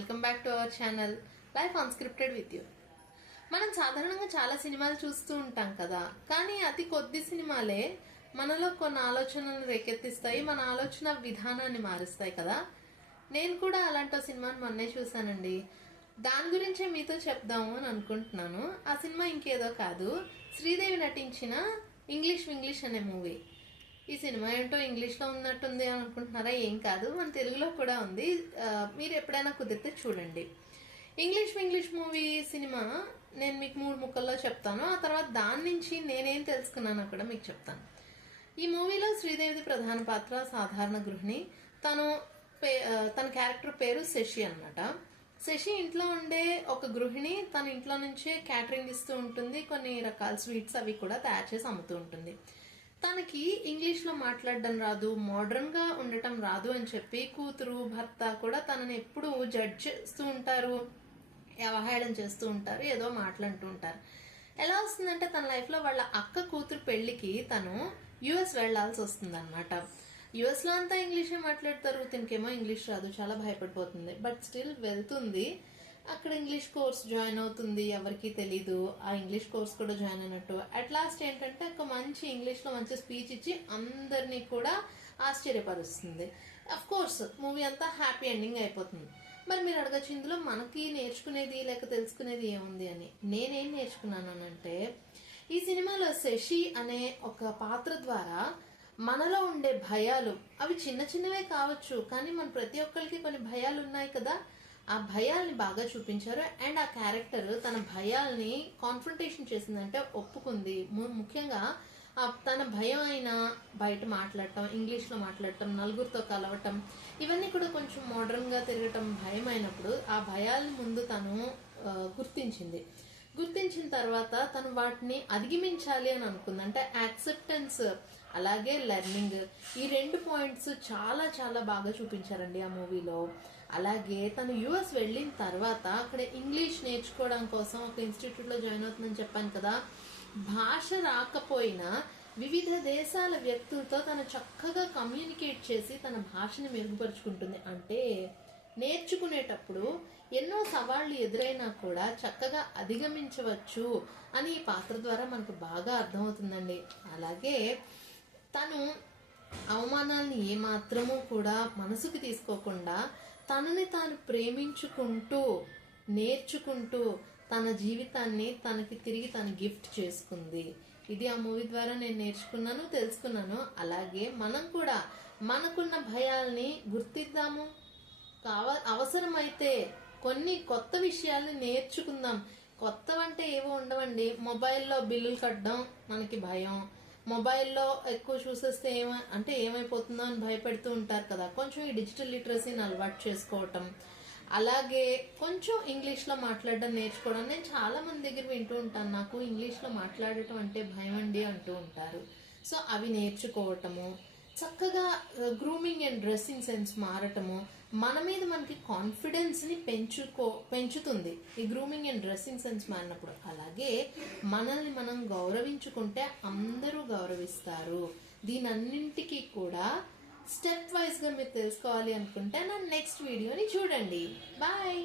Welcome back to our channel life unscripted with you. మనం సాధారణంగా చాలా సినిమాలు చూస్తూ ఉంటాం కదా, కానీ అతి కొద్ది సినిమాలే మనలో కొన్ని ఆలోచనలను రేకెత్తిస్తాయి, మన ఆలోచన విధానాన్ని మారుస్తాయి కదా. నేను కూడా అలాంటి సినిమాని మొన్నే చూసానండి. దాని గురించే మీతో చెప్దాము అని అనుకుంటున్నాను. ఆ సినిమా ఇంకేదో కాదు, శ్రీదేవి నటించిన ఇంగ్లీష్ అనే మూవీ. ఈ సినిమా ఏంటో ఇంగ్లీష్లో ఉన్నట్టుంది అనుకుంటున్నారా? ఏం కాదు, మన తెలుగులో కూడా ఉంది. మీరు ఎప్పుడైనా కుదిరితే చూడండి. ఇంగ్లీష్ మూవీ సినిమా నేను మీకు 3 ముక్కల్లో చెప్తాను. ఆ తర్వాత దాని నుంచి నేనేం తెలుసుకున్నానో కూడా మీకు చెప్తాను. ఈ మూవీలో శ్రీదేవిది ప్రధాన పాత్ర, సాధారణ గృహిణి. తన క్యారెక్టర్ పేరు శశి అన్నమాట. శశి ఇంట్లో ఉండే ఒక గృహిణి. తన ఇంట్లో నుంచే క్యాటరింగ్ ఇస్తూ ఉంటుంది, కొన్ని రకాల స్వీట్స్ అవి కూడా తయారు చేసి అమ్ముతూ ఉంటుంది. తనకి ఇంగ్లీష్లో మాట్లాడడం రాదు, మోడర్న్ గా ఉండటం రాదు అని చెప్పి కూతురు భర్త కూడా తనని ఎప్పుడు జడ్జ్ చేస్తూ ఉంటారు, అవహేళన చేస్తూ ఉంటారు, ఏదో మాట్లాడుతూ ఉంటారు. ఎలా వస్తుందంటే తన లైఫ్ లో వాళ్ళ అక్క కూతురు పెళ్లికి తను యుఎస్ వెళ్లాల్సి వస్తుంది అనమాట. యుఎస్ లో అంతా ఇంగ్లీషే మాట్లాడతారు, తనకేమో ఇంగ్లీష్ రాదు, చాలా భయపడిపోతుంది. బట్ స్టిల్ వెళ్తుంది. అక్కడ ఇంగ్లీష్ కోర్స్ జాయిన్ అవుతుంది, ఎవరికి తెలీదు ఆ ఇంగ్లీష్ కోర్స్ కూడా జాయిన్ అయినట్టు. అట్ లాస్ట్ ఏంటంటే ఒక మంచి ఇంగ్లీష్ లో మంచి స్పీచ్ ఇచ్చి అందరినీ కూడా ఆశ్చర్యపరుస్తుంది. అఫ్ కోర్స్ మూవీ అంతా హ్యాపీ ఎండింగ్ అయిపోతుంది. మరి మీరు అడగచ్చు, ఇందులో మనకి నేర్చుకునేది లేక తెలుసుకునేది ఏముంది అని. నేనేం నేర్చుకున్నాను అంటే, ఈ సినిమాలో శశి అనే ఒక పాత్ర ద్వారా మనలో ఉండే భయాలు, అవి చిన్న చిన్నవే కావచ్చు, కానీ మన ప్రతి ఒక్కరికి కొన్ని భయాలు ఉన్నాయి కదా, ఆ భయాల్ని బాగా చూపించారు. అండ్ ఆ క్యారెక్టర్ తన భయాల్ని కాన్ఫ్రంటేషన్ చేసిందంటే ఒప్పుకుంది. ముఖ్యంగా తన భయం అయినా బయట మాట్లాడటం, ఇంగ్లీష్లో మాట్లాడటం, నలుగురితో కలవటం, ఇవన్నీ కూడా కొంచెం మోడర్న్ గా తిరగటం భయం అయినప్పుడు ఆ భయాల్ని ముందు తను గుర్తించిన తర్వాత తను వాటిని అధిగమించాలి అని అనుకుంది. అంటే యాక్సెప్టెన్స్ అలాగే లెర్నింగ్, ఈ 2 పాయింట్స్ చాలా చాలా బాగా చూపించారండి ఆ మూవీలో. అలాగే తను యుఎస్ వెళ్ళిన తర్వాత అక్కడ ఇంగ్లీష్ నేర్చుకోవడం కోసం ఒక ఇన్స్టిట్యూట్ లో జాయిన్ అవుతుందని చెప్పాను కదా. భాష రాకపోయినా వివిధ దేశాల వ్యక్తులతో తను చక్కగా కమ్యూనికేట్ చేసి తన భాషని మెరుగుపరుచుకుంటుంది. అంటే నేర్చుకునేటప్పుడు ఎన్నో సవాళ్లు ఎదురైనా కూడా చక్కగా అధిగమించవచ్చు అని ఈ పాత్ర ద్వారా మనకు బాగా అర్థమవుతుందండి. అలాగే తను అవమానాల్ని ఏమాత్రమూ కూడా మనసుకు తీసుకోకుండా తనని తాను ప్రేమించుకుంటూ నేర్చుకుంటూ తన జీవితాన్ని తనకి తిరిగి తను గిఫ్ట్ చేసుకుంది. ఇది ఆ మూవీ ద్వారా నేను నేర్చుకున్నాను, తెలుసుకున్నాను. అలాగే మనం కూడా మనకున్న భయాల్ని గుర్తిద్దాము, అవసరమైతే కొన్ని కొత్త విషయాల్ని నేర్చుకుందాం. కొత్తవంటే ఏవో ఉండవండి. మొబైల్లో బిల్లులు కట్టడం మనకి భయం, మొబైల్లో ఎక్కువ చూసేస్తే ఏమైపోతుందో అని భయపెడుతూ ఉంటారు కదా. కొంచెం ఈ డిజిటల్ లిటరసీని అలవాటు చేసుకోవటం, అలాగే కొంచెం ఇంగ్లీష్లో మాట్లాడడం నేర్చుకోవడం. నేను చాలా మంది దగ్గర వింటూ ఉంటాను, నాకు ఇంగ్లీష్లో మాట్లాడటం అంటే భయం అండి అంటూ ఉంటారు. సో అవి నేర్చుకోవటము, చక్కగా గ్రూమింగ్ అండ్ డ్రెస్సింగ్ సెన్స్ మారటము, మన మీద మనకి కాన్ఫిడెన్స్ ని పెంచుతుంది ఈ గ్రూమింగ్ అండ్ డ్రెస్సింగ్ సెన్స్ మారినప్పుడు. అలాగే మనల్ని మనం గౌరవించుకుంటే అందరూ గౌరవిస్తారు. దీనన్నింటికి కూడా స్టెప్ వైజ్ గా మీరు తెలుసుకోవాలి అనుకుంటే నా నెక్స్ట్ వీడియోని చూడండి. బాయ్.